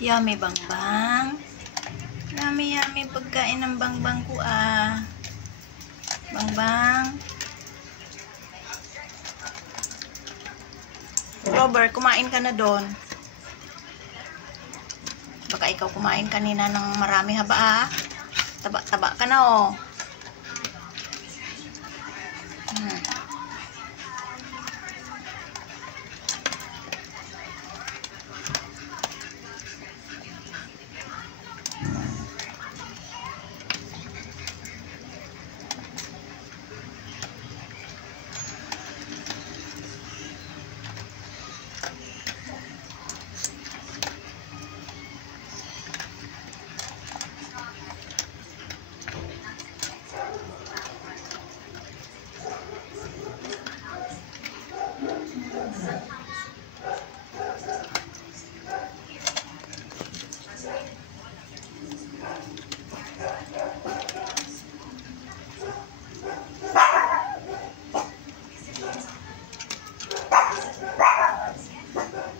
Yummy bangbang. Yummy yummy pagkain ng bangbang ko ah. Bangbang. Clover, kumain ka na doon. Baka ikaw kumain kanina ng marami haba ah. Taba-taba ka na oh.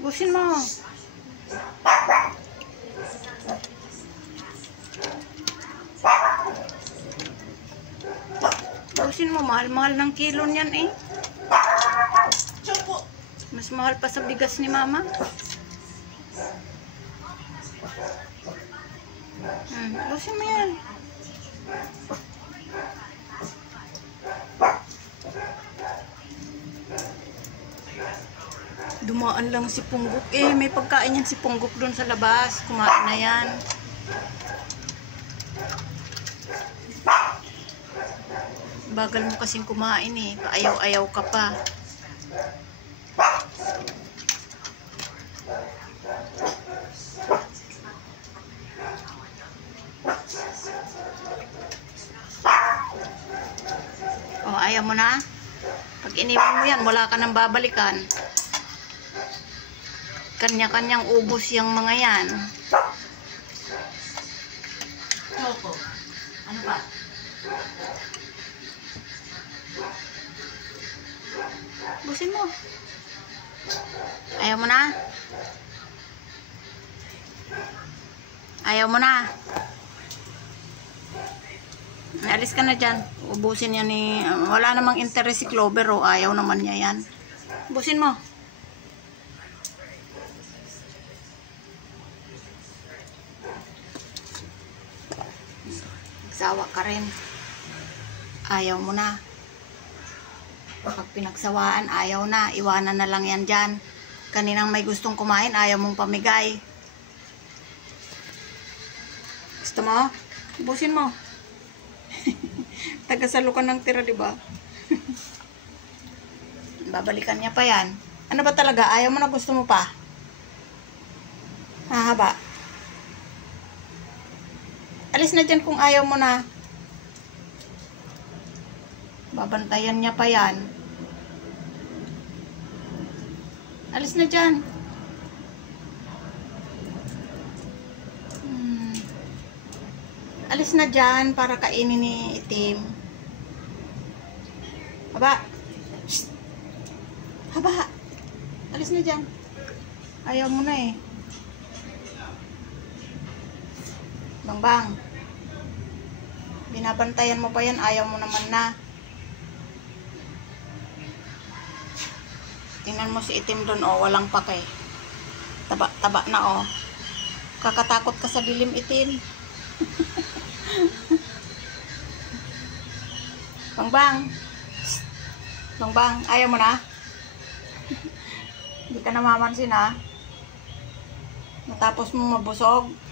Busin mo. Busin mo. Mahal-mahal ng kilo niyan eh. Mas mahal pa sa bigas ni mama. Busin mo yan. Dumaan lang si Punggok. Eh, may pagkain yan si Punggok doon sa labas. Kumain na yan. Bagal mo kasing kumain eh. Paayaw-ayaw ka pa. Oh, ayaw mo na? Pag iniwan mo yan, wala ka nang babalikan. Kanya-kanyang ubos yung mga yan. Choco. Ano ba? Busin mo. Ayaw mo na? Ayaw mo na? Alis ka na dyan. Ubusin yan ni... wala namang interest si Clover o ayaw naman niya yan. Busin mo. Sawa ka rin. Ayaw mo na. Pag pinagsawaan, ayaw na. Iwanan na lang yan dyan. Kaninang may gustong kumain, ayaw mong pamigay. Gusto mo? Ubusin mo. Tagasalo ka ng tira, diba? Babalikan niya pa yan. Ano ba talaga? Ayaw mo na, gusto mo pa? Hahaba. Alis na dyan kung ayaw mo na. Babantayan niya pa yan. Alis na dyan. Alis na dyan para kainin ni Itim. Haba. Shh. Haba. Alis na dyan. Ayaw mo na eh. Bangbang. Binabantayan mo pa yan. Ayaw mo naman na. Tingnan mo si Itim doon. Oh, walang pake. Taba na oh. Kakatakot ka sa dilim, Itim. Bangbang. Bangbang. Ayaw mo na? Hindi ka namamansin ha. Matapos mo mabusog.